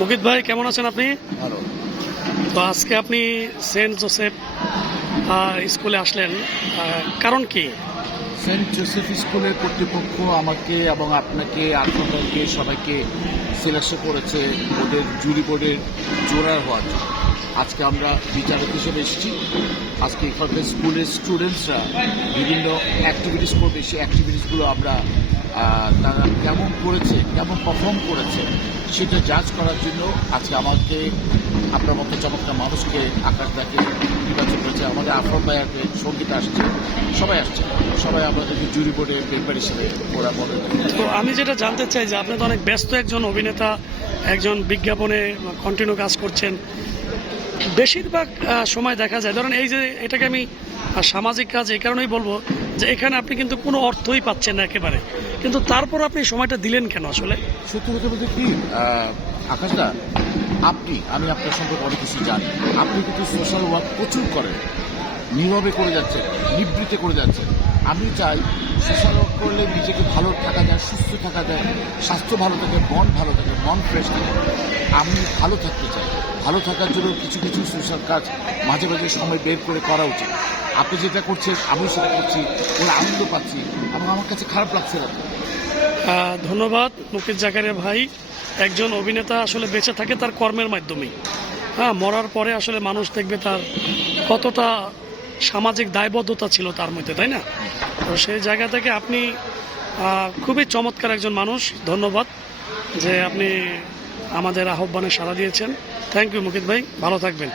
মুকিত ভাই কেমন আছেন আপনি? ভালো। তো আজকে আপনি সেন্ট জোসেফ স্কুলে আসলেন, কারণ কি? সেন্ট জোসেফ স্কুলের কর্তৃপক্ষ আমাকে এবং আপনাকে আপনাদেরকে সবাইকে সিলেকশন করেছে ওদের জুরি বোর্ডের জোড়ার হওয়ার জন্য। আজকে আমরা বিচারক হিসেবে এসেছি। আজকে এখানকার স্কুলের স্টুডেন্টসরা বিভিন্ন অ্যাক্টিভিটিস করবে, সেই অ্যাক্টিভিটিসগুলো আমরা তারা কেমন করেছে, কেমন পারফর্ম করেছে সেটা জাজ করার জন্য আজকে আমাকে আপনার মতো চমৎকার মানুষকে আকাশদাকে নির্বাচন করেছে। আমাদের আফরন ভাইয়াকে সঙ্গীত আসছে, সবাই আসছে, সবাই আমাদেরকে জুরি বোর্ডের মেম্বার হিসেবে ওরা বলে। তো আমি যেটা জানতে চাই যে আপনি তো অনেক ব্যস্ত একজন অভিনেতা, একজন বিজ্ঞাপনে কন্টিনিউ কাজ করছেন, বেশিরভাগ সময় দেখা যায় ধরেন এই যে এটাকে আমি সামাজিক কাজ এই কারণেই বলবো যে এখানে আপনি কিন্তু কোনো অর্থই পাচ্ছেন না একেবারে, কিন্তু তারপর আপনি সময়টা দিলেন কেন আসলে? সত্যি কথা বলতে কি আকাশদা, আমি আপনার সম্পর্কে অনেক কিছু জানি। আপনি কিন্তু সোশ্যাল ওয়ার্ক প্রচুর করেন, নীরবে করে যাচ্ছেন, নিবৃত্তে করে যাচ্ছেন। আমি চাই সোশ্যাল ওয়ার্ক করলে নিজেকে ভালো থাকা যায়, সুস্থ থাকা যায়, স্বাস্থ্য ভালো থাকে, মন ভালো থাকে, মন ফ্রেশ থাকে। আমি ভালো থাকতে চাই। ভালো থাকার জন্য কিছু কিছু সোশ্যাল কাজ মাঝে মাঝে সময় বের করে করা উচিত। আপনি যেটা করছেন আমিও সেটা করছি, ওরা আনন্দ পাচ্ছি এবং আমার কাছে খারাপ লাগছে না। ধন্যবাদ মুকিত জাকারিয়া ভাই। একজন অভিনেতা আসলে বেঁচে থাকে তার কর্মের মাধ্যমেই। মরার পরে আসলে মানুষ দেখবে তার কতটা সামাজিক দায়বদ্ধতা ছিল তার মধ্যে, তাই না? তো সেই জায়গা থেকে আপনি খুবই চমৎকার একজন মানুষ। ধন্যবাদ যে আপনি আমাদের আহ্বানে সাড়া দিয়েছেন। থ্যাংক ইউ মুকিত ভাই, ভালো থাকবেন।